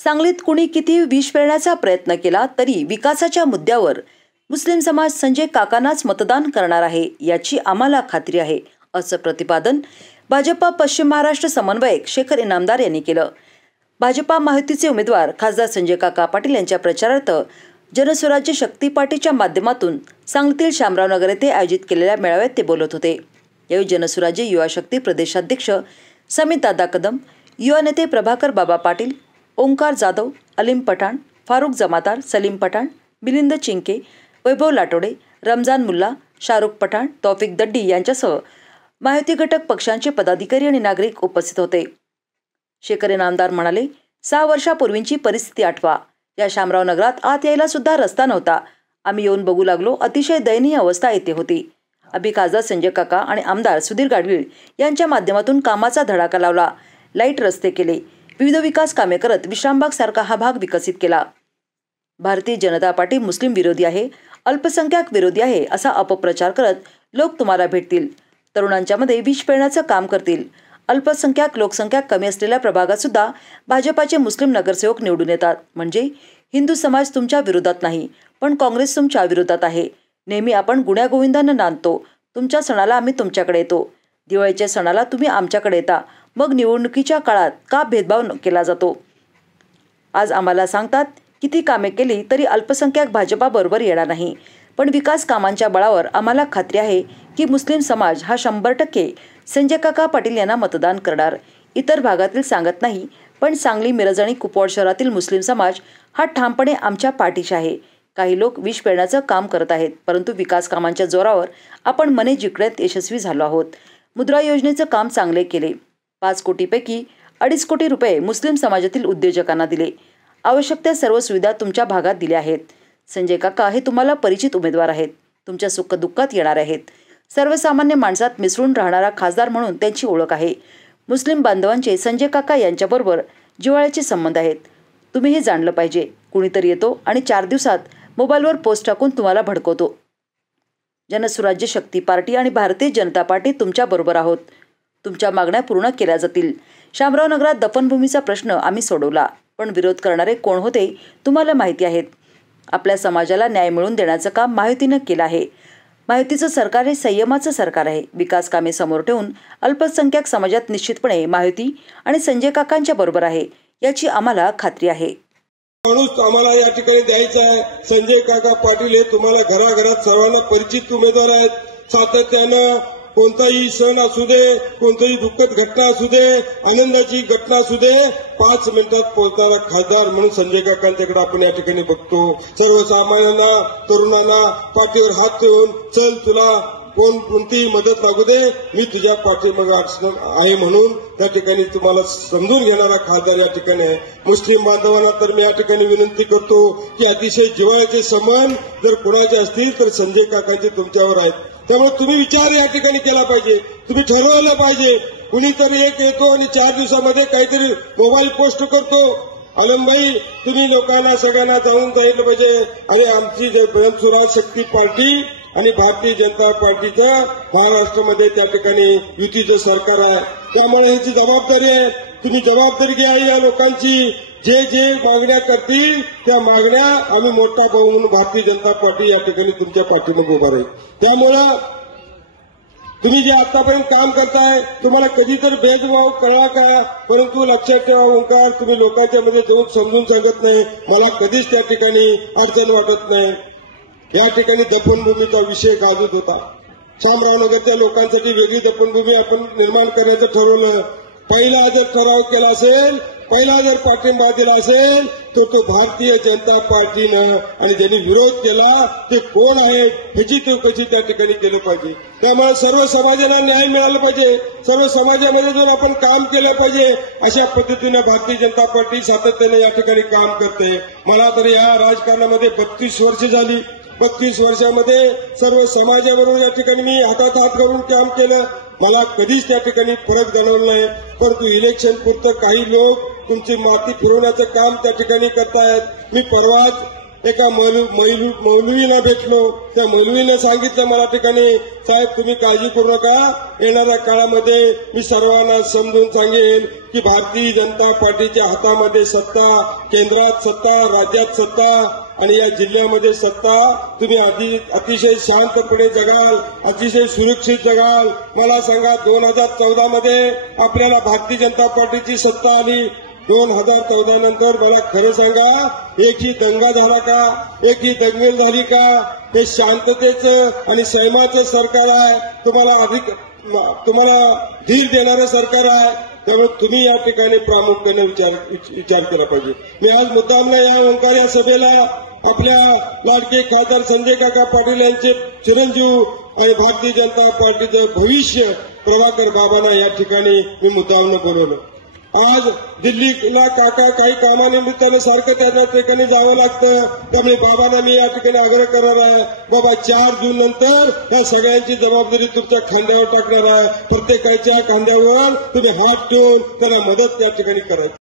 सांगलीत कुणी किती विष पेरण्याचा प्रयत्न केला तरी विकासाच्या मुद्द्यावर मुस्लिम समाज संजय काकांनाच मतदान करणार आहे याची आम्हाला खात्री आहे, असं प्रतिपादन भाजपा पश्चिम महाराष्ट्र समन्वयक शेखर इनामदार यांनी केलं। भाजपा महायुतीचे उमेदवार खासदार संजय काका पाटील यांच्या प्रचारार्थ जनस्वराज्य शक्ती पार्टीच्या माध्यमातून सांगलीतील शामराव नगर येथे आयोजित केलेल्या मेळाव्यात ते बोलत होते। यावेळी जनस्वराज्य युवा शक्ती प्रदेशाध्यक्ष समित दादा कदम, युवा नेते प्रभाकर बाबा पाटील, ओंकार जाधव, अलीम पठाण, फारुख जमादार, सलीम पठाण, मिलिंद चिंके, वैभव लाटोडे, रमजान मुल्ला, शाहरुख पठाण, तौफिक दड्डी यांच्यासह महायुती घटक पक्षांचे पदाधिकारी आणि नागरिक उपस्थित होते। शेखर इनामदार म्हणाले, 6 वर्षापूर्वीची परिस्थिती आठवा। या शामराव नगरात आत यायला सुद्धा रस्ता नव्हता। आम्ही येऊन बघू लागलो, अतिशय दयनीय अवस्था येथे होती। आम्ही खासदार संजय काका आणि आमदार सुधीर गाडगीळ यांच्या माध्यमातून कामाचा धडाका लावला, लाईट रस्ते केले, विविध विकास कामे करत विश्रामबाग सारखा हा भाग विकसित केला। भारतीय जनता पार्टी मुस्लिम विरोधी आहे, अल्पसंख्याक विरोधी आहे असा अपप्रचार करत लोक तुम्हाला भेटतील, तरुणांच्या मध्ये विष पेरण्याचं काम करतील। अल्पसंख्याक लोकसंख्या कमी असलेल्या प्रभागात सुद्धा भाजपाचे मुस्लिम नगरसेवक निवडून येतात। म्हणजे हिंदू समाज तुमच्या विरोधात नाही, पण काँग्रेस तुमच्या विरोधात आहे। नेहमी आपण गुण्यागोविंदांना नांदतो, तुमच्या सणाला आम्ही तुमच्याकडे येतो, दिवाळीच्या सणाला तुम्ही आमच्याकडे येता, मग निवडणुकीच्या काळात का भेदभाव केला जातो? आज आम्हाला सांगतात किती कामे केली तरी अल्पसंख्याक भाजपा बरोबर येणार नाही, पण विकास कामांच्या बळावर आम्हाला खात्री आहे की मुस्लिम समाज हा 100% संजय काका पाटील यांना मतदान करणार। इतर भागातील सांगत नाही, पण सांगली, मिरज आणि कुपवाड शहरातील मुस्लिम समाज हा ठामपणे आमच्या पाठीशी आहे। काही लोक विष पेरण्याचं काम करत आहेत, परंतु विकास कामांच्या जोरावर आपण मने जिंकण्यात यशस्वी झालो आहोत। मुद्रा योजनेचं काम चांगले केले। 5 कोटीपैकी 2.5 कोटी रुपये मुस्लिम समाजातील उद्योजकांना दिले। आवश्यक त्या सर्व सुविधा तुमच्या भागात दिल्या आहेत। संजय काका हे तुम्हाला परिचित उमेदवार आहेत, तुमच्या सुखदुःखात येणार आहेत। सर्वसामान्य माणसात मिसळून राहणारा खासदार म्हणून त्यांची ओळख आहे। मुस्लिम बांधवांचे संजय काका यांच्याबरोबर जिव्हाळ्याचे संबंध आहेत। तुम्ही हे जाणलं पाहिजे। कुणीतरी येतो आणि 4 दिवसात मोबाईलवर पोस्ट टाकून तुम्हाला भडकवतो। जनस्वराज्य शक्ती पार्टी आणि भारतीय जनता पार्टी तुमच्या बरोबर आहोत। तुमच्या मागण्या पूर्ण केल्या जातील। शामराव नगरात दफनभूमीचा प्रश्न आम्ही सोडवला, पण विरोध करणारे कोण होते तुम्हाला माहिती आहेत। आपल्या समाजाला न्याय मिळवून देण्याचं काम महायुतीनं केलं आहे। महायुतीचं सरकार हे संयमाचं सरकार आहे। विकास कामे समोर ठेवून अल्पसंख्याक समाजात निश्चितपणे महायुती आणि संजय काकांच्या बरोबर आहे याची आम्हाला खात्री आहे। माणूस आम्हाला या ठिकाणी द्यायचा आहे। संजय काका पाटील हे तुम्हाला घराघरात सर्वांना परिचित उमेदवार आहेत। सातत्यानं कोणताही सण असू दे, कोणतीही दुःखद घटना असू दे, आनंदाची घटना असू दे, 5 मिनिटात पोहोचणारा खासदार म्हणून संजय काकांच्याकडे आपण या ठिकाणी बघतो। सर्वसामान्यांना, तरुणांना पाठीवर हात ठेवून, चल तुला कोणतीही मदत लागू दे, मी तुझ्या पाठीमागे आहे म्हणून त्या ठिकाणी तुम्हाला समजून घेणारा खासदार या ठिकाणी आहे। मुस्लिम बांधवांना तर मी या ठिकाणी विनंती करतो की अतिशय जिव्हाळ्याचे संबंध जर कोणाचे असतील तर संजय काकांचे तुमच्यावर आहेत। त्यामुळे तुम्ही विचार या ठिकाणी केला पाहिजे, तुम्ही ठरवलं पाहिजे। कुणीतरी एक येतो आणि 4 दिवसामध्ये काहीतरी मोबाईल पोस्ट करतो। आलमभाई, तुम्ही लोकांना सगळ्यांना जाऊन सांगितलं पाहिजे, अरे आमची जनस्वराज्य शक्ती पार्टी आणि भारतीय जनता पार्टीच्या महाराष्ट्रामध्ये त्या ठिकाणी युतीचं सरकार आहे। त्यामुळे ह्याची जबाबदारी आहे, तुम्ही जबाबदारी घ्या या लोकांची। जे मागण्या करतील त्या मागण्या आम्ही मोठा भाऊ म्हणून भारतीय जनता पार्टी या ठिकाणी तुमच्या पाठीमागे उभा राहील। त्यामुळं तुम्ही जे आतापर्यंत काम करताय, तुम्हाला कधीतरी भेदभाव कळला का? परंतु लक्षात ठेवा ओंकार, तुम्ही लोकांच्या मध्ये जाऊन समजून सांगत नाही, मला कधीच त्या ठिकाणी अडचण वाटत नाही। या ठिकाणी दफनभूमीचा विषय गाजत होता। शामरावनगरच्या लोकांसाठी वेगळी दफनभूमी आपण निर्माण करण्याचं ठरवलं। पहिला जर ठराव केला असेल, पहिला जर पाठिंबा दिला असेल तर तो भारतीय जनता पार्टीनं, आणि ज्यांनी विरोध केला ते कोण आहेत ह्याची चौकशी त्या ठिकाणी केलं पाहिजे। त्यामुळे सर्व समाजाला न्याय मिळाला पाहिजे, सर्व समाजामध्ये जर आपण काम केलं पाहिजे, अशा पद्धतीनं भारतीय जनता पार्टी सातत्याने या ठिकाणी काम करते। मला तर या राजकारणामध्ये 32 वर्ष झाली। 32 वर्षामध्ये सर्व समाजाबरोबर या ठिकाणी मी हातात हात घालून काम केलं। मला कधीच त्या ठिकाणी फरक जाणवला नाही, परंतु इलेक्शन पुरतं काही लोक तुमची माती फिरवण्याचं काम त्या ठिकाणी करतायत। मी परवाच एका मौलवीला भेटलो. त्या मौलवीने सांगितलं मला ठिकाणी, साहेब तुम्ही काळजी करू नका, येणाऱ्या काळामध्ये मी सर्वांना समजून सांगेन की भारतीय जनता पार्टीच्या हातामध्ये सत्ता, केंद्रात सत्ता, राज्यात सत्ता आणि या जिल्ह्यामध्ये सत्ता. तुम्ही अतिशय शांतपणे जगाल, अतिशय सुरक्षित जगाल. मला सांगा 2014 मध्ये आपल्याला भारतीय जनता पार्टीची सत्ता आली. 2014 नंतर मला खरं सांगा, एकही दंगा झाला का, एकही दंगल झाली का? हे शांततेचं आणि संयमाचं सरकार आहे. तुम्हाला धीर देणारं सरकार आहे. त्यामुळे तुम्ही या ठिकाणी प्रामुख्याने विचार केला पाहिजे. मी आज मुद्दामला या ओंकार या सभेला आपल्या लाडके खासदार संजय काका पाटील यांचे चिरंजीव आणि भारतीय जनता पार्टीचं भविष्य प्रभाकर बाबांना या ठिकाणी मी मुद्दामनं बोलवलं. आज दिल्लीला काका काही कामानिमित्तानं सारखं त्या ठिकाणी जावं लागतं. त्यामुळे बाबांना मी या ठिकाणी आग्रह करणार आहे, बाबा 4 जून नंतर या सगळ्यांची जबाबदारी तुमच्या खांद्यावर टाकणार आहे. प्रत्येकाच्या खांद्यावर तुम्ही हात ठेवून त्यांना मदत त्या ठिकाणी करायची.